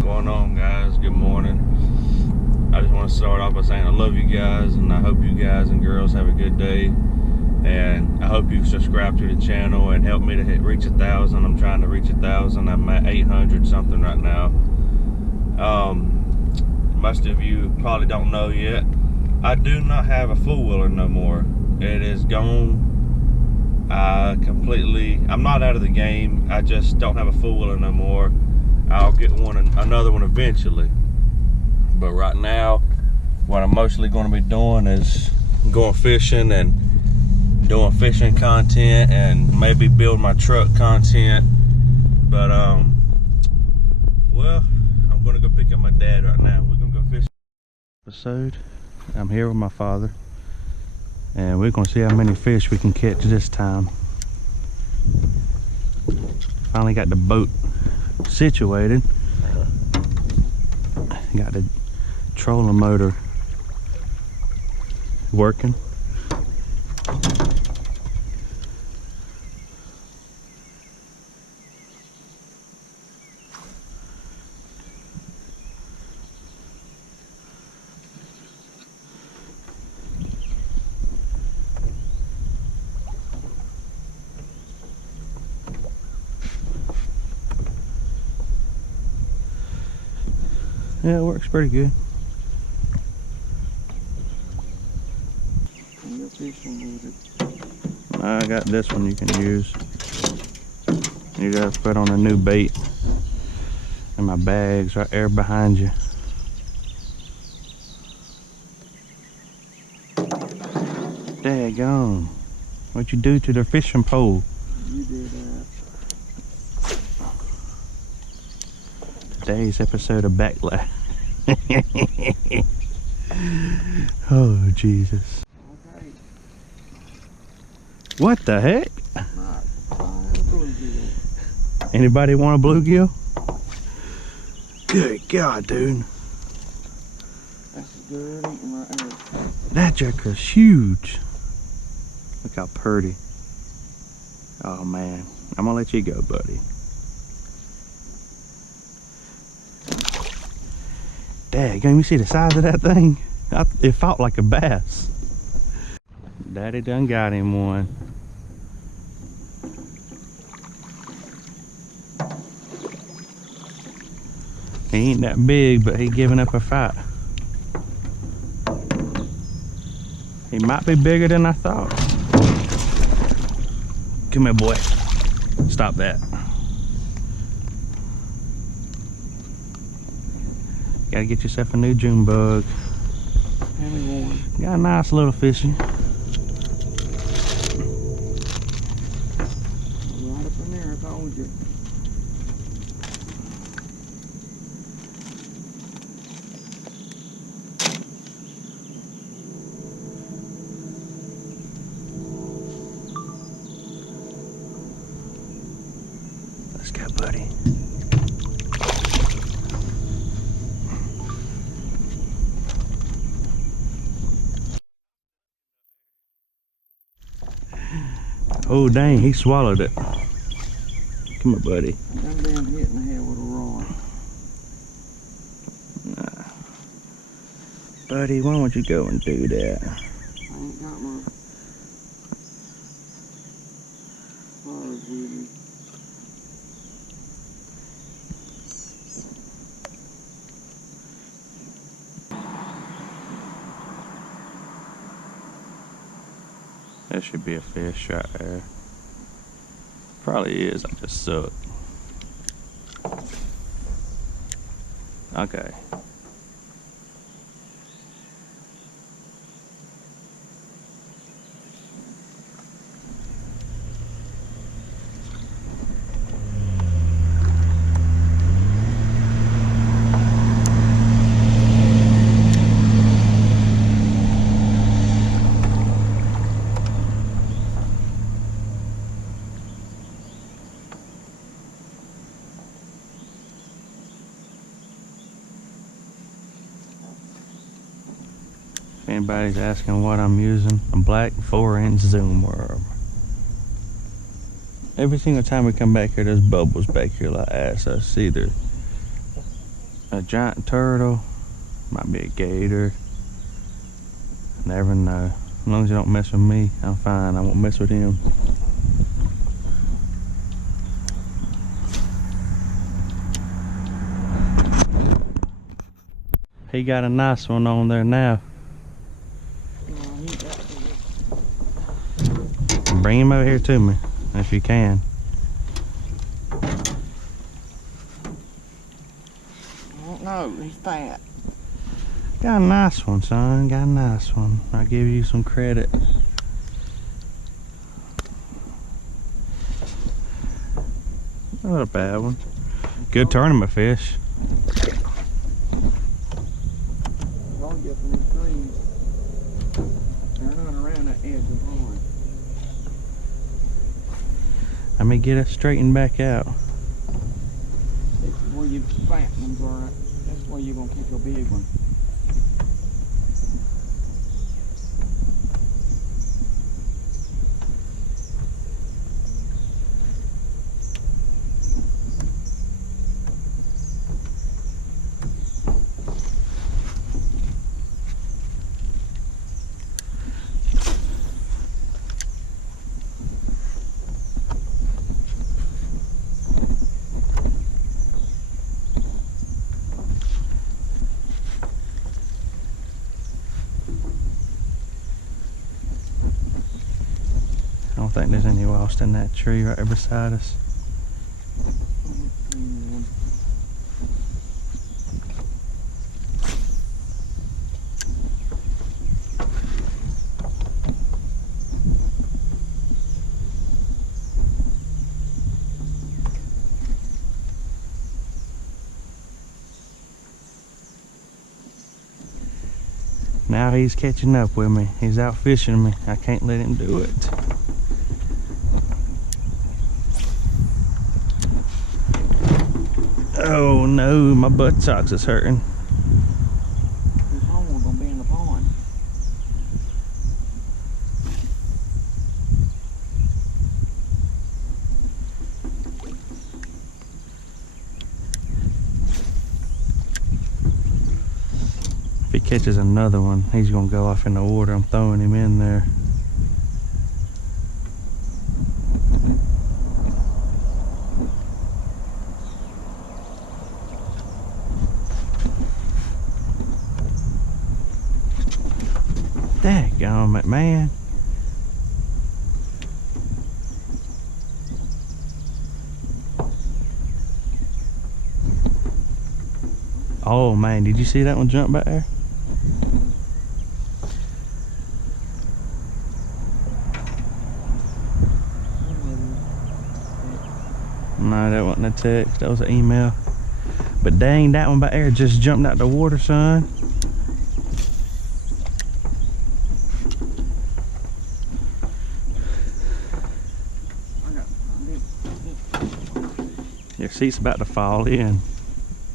Going on, guys? Good morning. I just want to start off by saying I love you guys, and I hope you guys and girls have a good day. And I hope you subscribe to the channel and help me to reach 1,000. I'm trying to reach 1,000. I'm at 800 something right now. Most of you probably don't know yet, I do not have a four-wheeler no more. It is gone. I'm not out of the game. I just don't have a four-wheeler no more. I'll get another one eventually. But right now, what I'm mostly going to be doing is going fishing and doing fishing content, and maybe build my truck content. But well, I'm going to go pick up my dad right now. We're going to go fishing. Episode. I'm here with my father, and we're going to see how many fish we can catch this time. Finally got the boat situated. Got the trolling motor working. Yeah, it works pretty good. I got this one you can use. You gotta put on a new bait. And my bag's right there behind you. Daggone. What'd you do to the fishing pole? You did that. Today's episode of Backlash. Oh, Jesus. Okay. What the heck? Not bluegill. Anybody want a bluegill? Good God, dude. That's a good eating right there. That jacker's huge. Look how pretty. Oh, man. I'm gonna let you go, buddy. Dang, you see the size of that thing? It fought like a bass. Daddy done got him one. He ain't that big, but he giving up a fight. He might be bigger than I thought. Come here, boy. Stop that. Gotta get yourself a new June bug. Hand me one. Got a nice little fishy. Right up in there, I told you. Let's go, buddy. Oh, dang, he swallowed it. Come on, buddy. I'm damn hit in the head with a rod. Nah. Buddy, why don't you go and do that? I ain't got my pliers with me. That should be a fish right there. Probably is, I just suck. Okay. If anybody's asking what I'm using, a black 4-inch zoom worm. Every single time we come back here, there's bubbles back here like that. So it's either a giant turtle, might be a gator. Never know. As long as you don't mess with me, I'm fine. I won't mess with him. He got a nice one on there now. Bring him over here to me, if you can. No, he's fat. Got a nice one, son. Got a nice one. I'll give you some credit. Not a bad one. Good tournament fish. Don't get from these trees. They're running around that edge of the pond. Let me get it straightened back out. This is where you fatten them, bro. That's where you're gonna keep your big one. I don't think there's any lost in that tree right there beside us. Now he's catching up with me. He's out fishing me. I can't let him do it. Oh no, my buttocks is hurting. This homework gonna be in the pond. If he catches another one, he's gonna go off in the water. I'm throwing him in there. Daggone it, man. Oh man, did you see that one jump back there? No, that wasn't a text, that was an email. But dang, that one back there just jumped out the water, son. Your seat's about to fall in.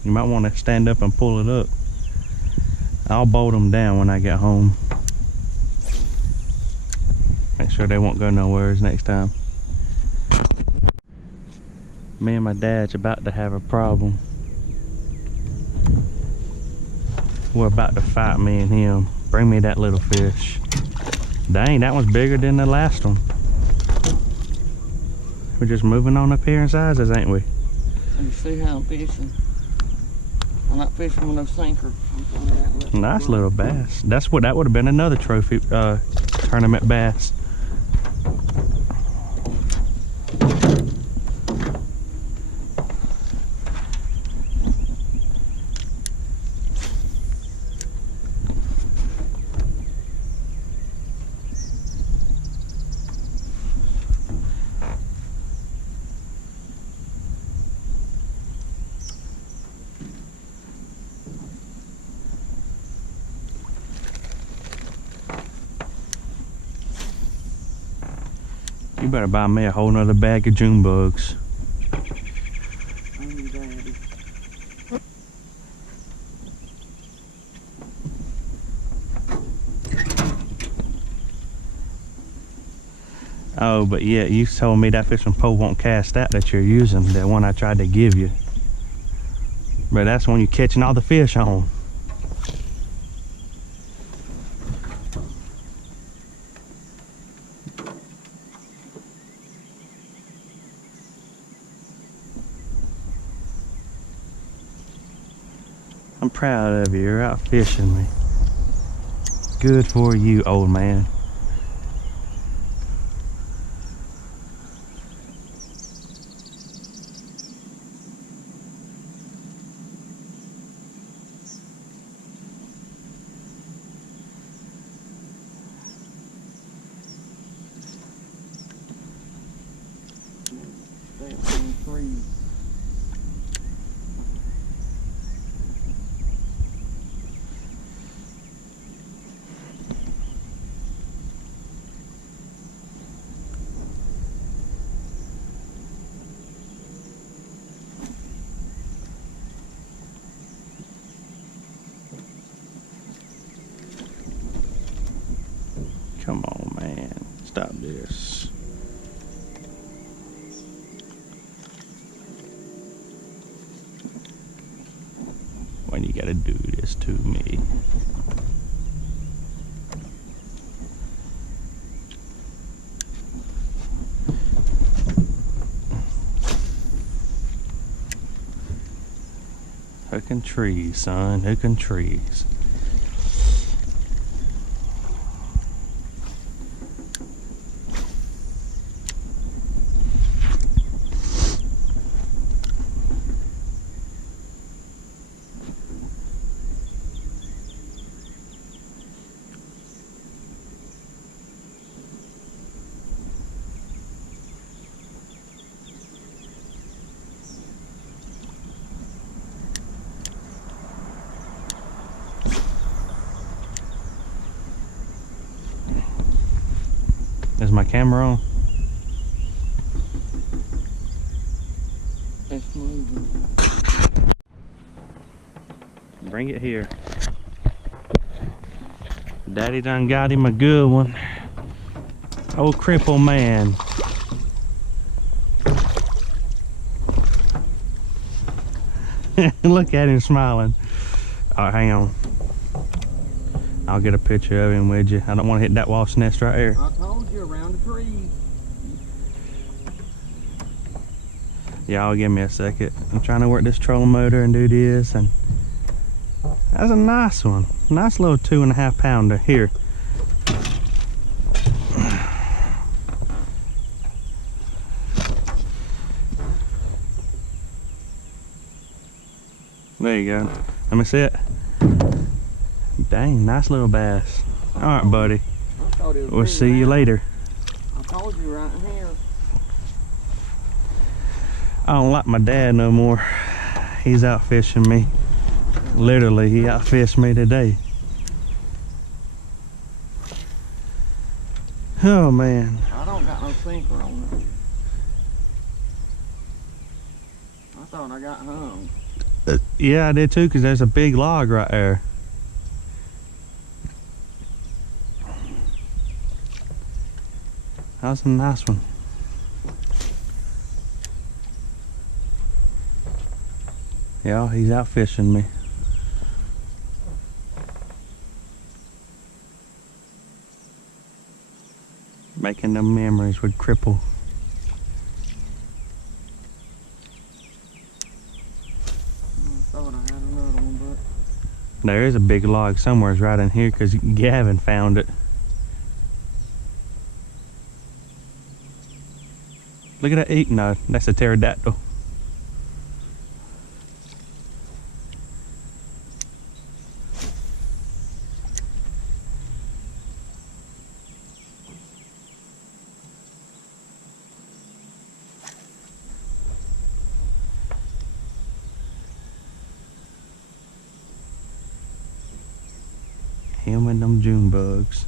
You might want to stand up and pull it up. I'll bolt them down when I get home. Make sure they won't go nowhere next time. Me and my dad's about to have a problem. We're about to fight, me and him. Bring me that little fish. Dang, that one's bigger than the last one. We're just moving on up here in sizes, ain't we? You see how I'm fishing? I'm not fishing with no sinker. Nice little bass. That would have been another trophy tournament bass. You better buy me a whole nother bag of June bugs. Oh, but yeah, you told me that fishing pole won't cast out that you're using, the one I tried to give you. But that's when you're catching all the fish on. I'm proud of you. You're out fishing me. Good for you, old man. Stay up on the trees. Come on, man. Stop this. When you gotta do this to me. Hooking trees, son. Hooking trees. Is my camera on? It's moving. Bring it here. Daddy done got him a good one. Old cripple man. Look at him smiling. All right, hang on. I'll get a picture of him with you. I don't want to hit that wasp nest right there. I told you, around the trees. Y'all give me a second. I'm trying to work this trolling motor and do this, and that's a nice one. Nice little 2.5 pounder. Here. There you go. Let me see it. Dang, nice little bass. All right, buddy. I thought it was We'll big see you round. later. I told you right here. I don't like my dad no more. He's out fishing me. Literally, he out fished me today. Oh man. I don't got no sinker on it. I thought I got hung. Yeah, I did too, because there's a big log right there. That was a nice one. Yeah, he's out fishing me. Making them memories with Cripple. I thought I had another one, but There is a big log somewhere right in here because Gavin found it. Look at that eat. No, that's a pterodactyl. Him and them June bugs.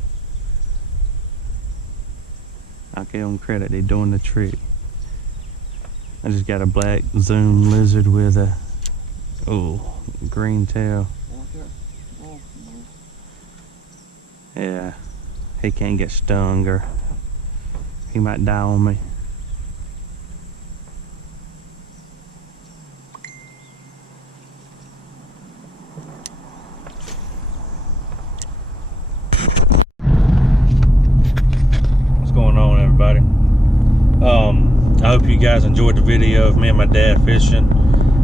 I'll give them credit, they're doing the trick. I just got a black Zoom lizard with a green tail. watch that. Oh, no. Yeah, he can't get stung or He might die on me. What's going on, everybody? I hope you guys enjoyed the video of me and my dad fishing.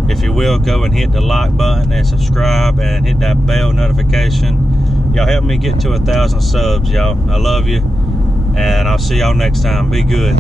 If you will, go and hit the like button and subscribe and hit that bell notification. Y'all help me get to 1,000 subs, y'all. I love you, and I'll see y'all next time. Be good.